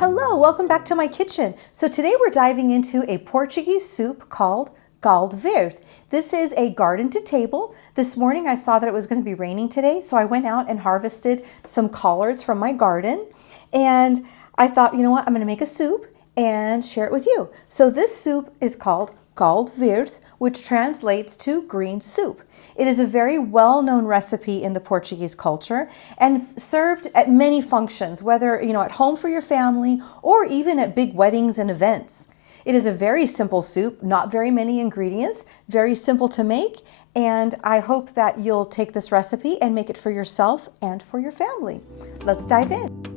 Hello, welcome back to my kitchen. So today we're diving into a Portuguese soup called Caldo Verde. This is a garden to table. This morning I saw that it was going to be raining today, so I went out and harvested some collards from my garden. And I thought, you know what, I'm going to make a soup and share it with you. So this soup is called Caldo Verde, which translates to green soup. It is a very well-known recipe in the Portuguese culture and served at many functions, whether at home for your family or even at big weddings and events. It is a very simple soup, not very many ingredients, very simple to make, and I hope that you'll take this recipe and make it for yourself and for your family. Let's dive in.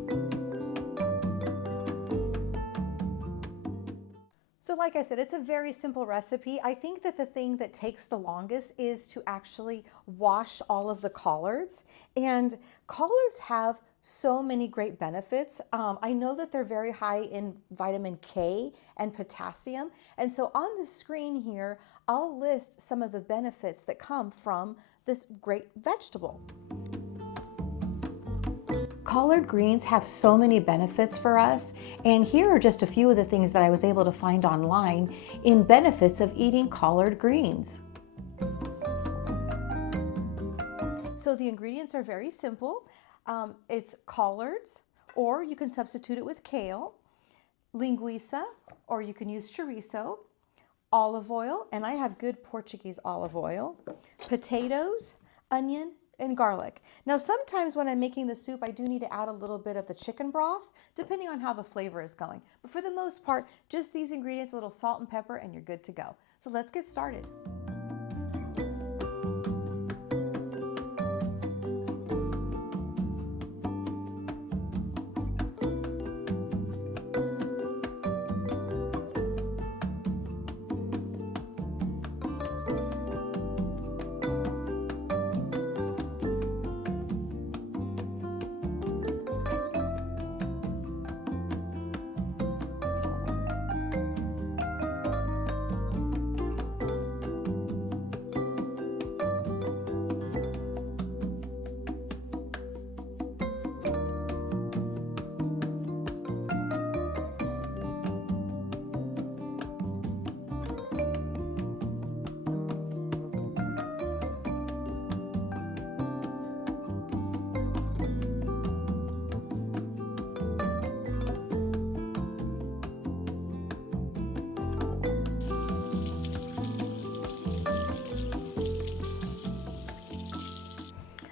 So like I said, it's a very simple recipe. I think that the thing that takes the longest is to actually wash all of the collards. And collards have so many great benefits. I know that they're very high in vitamin K and potassium. And so on the screen here, I'll list some of the benefits that come from this great vegetable. Collard greens have so many benefits for us, and here are just a few of the things that I was able to find online in benefits of eating collard greens. So the ingredients are very simple. It's collards, or you can substitute it with kale, linguiça, or you can use chorizo, olive oil, and I have good Portuguese olive oil, potatoes, onion, and garlic. Now sometimes when I'm making the soup, I do need to add a little bit of the chicken broth, depending on how the flavor is going. But for the most part, just these ingredients, a little salt and pepper, and you're good to go. So let's get started.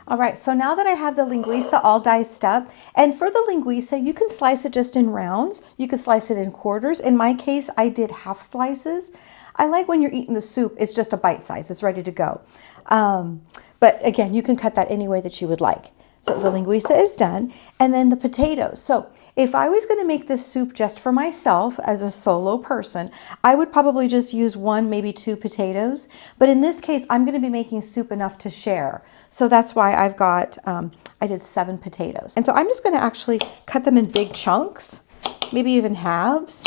All right, so now that I have the linguiça all diced up, and for the linguiça, you can slice it just in rounds. You can slice it in quarters. In my case, I did half slices. I like when you're eating the soup, it's just a bite size. It's ready to go. But again, you can cut that any way that you would like. So the linguiça is done, and then the potatoes. So if I was gonna make this soup just for myself as a solo person, I would probably just use one, maybe two potatoes. But in this case, I'm gonna be making soup enough to share. So that's why I've got, I did 7 potatoes. And so I'm just gonna actually cut them in big chunks, maybe even halves.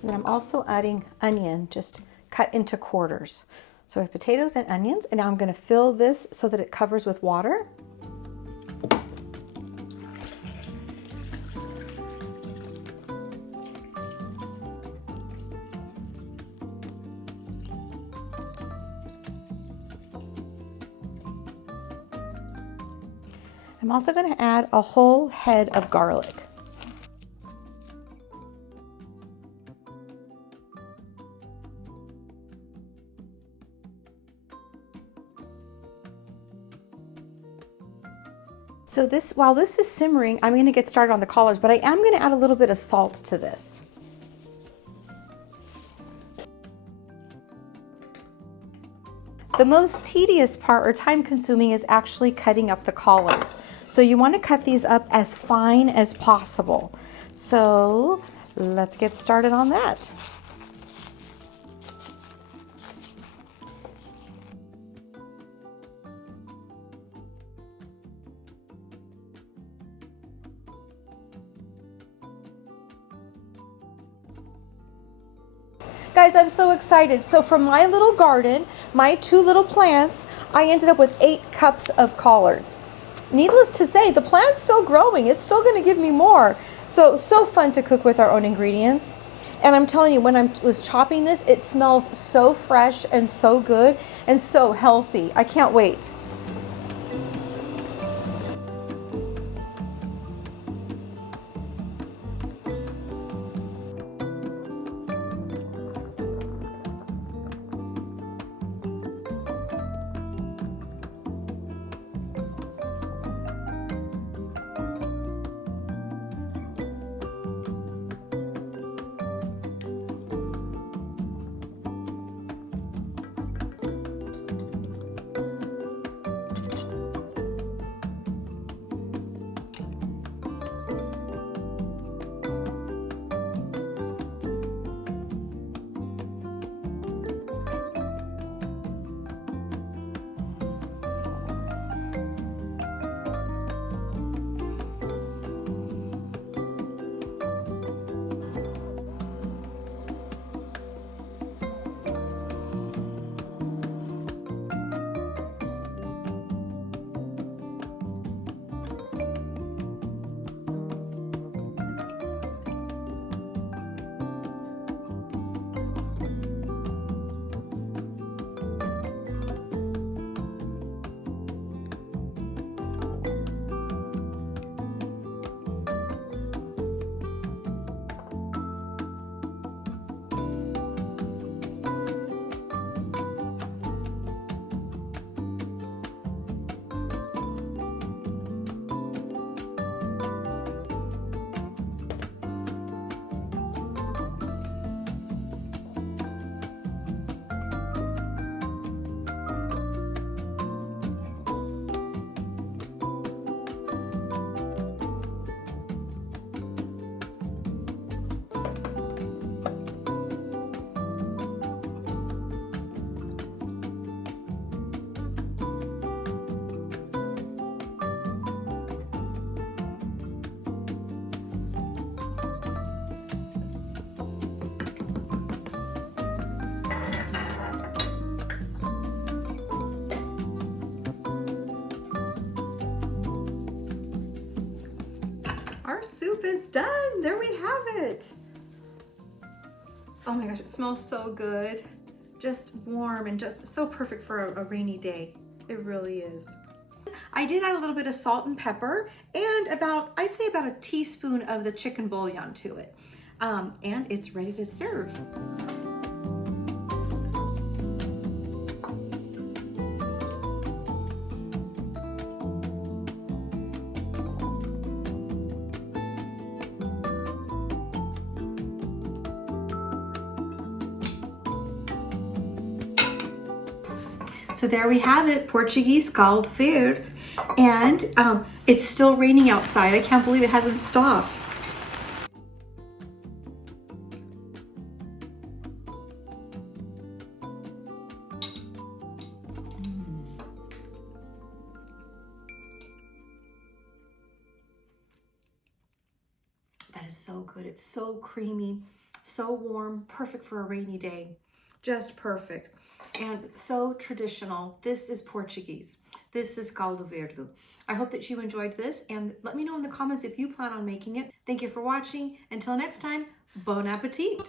And I'm also adding onion, just cut into quarters. So I have potatoes and onions, and now I'm going to fill this so that it covers with water. I'm also going to add a whole head of garlic. So while this is simmering, I'm going to get started on the collards, but I am going to add a little bit of salt to this. The most tedious part or time consuming is actually cutting up the collards. So you want to cut these up as fine as possible. So let's get started on that. guys, I'm so excited. So from my little garden, my 2 little plants, I ended up with 8 cups of collards. Needless to say, the plant's still growing. It's still going to give me more. So fun to cook with our own ingredients. And I'm telling you, when I was chopping this, it smells so fresh and so good and so healthy. I can't wait. Our soup is done. There we have it. Oh my gosh, it smells so good. Just warm and just so perfect for a rainy day. It really is. I did add a little bit of salt and pepper and I'd say about a teaspoon of the chicken bouillon to it. And it's ready to serve. So there we have it, Portuguese Caldo Verde, and it's still raining outside. I can't believe it hasn't stopped. That is so good. It's so creamy, so warm, perfect for a rainy day. Just perfect. And so traditional. This is Portuguese. This is Caldo Verde. I hope that you enjoyed this, and let me know in the comments if you plan on making it. Thank you for watching. Until next time, bon appetit.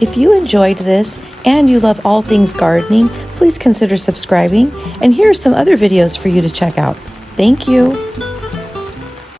If you enjoyed this and you love all things gardening, please consider subscribing, and here are some other videos for you to check out. Thank you.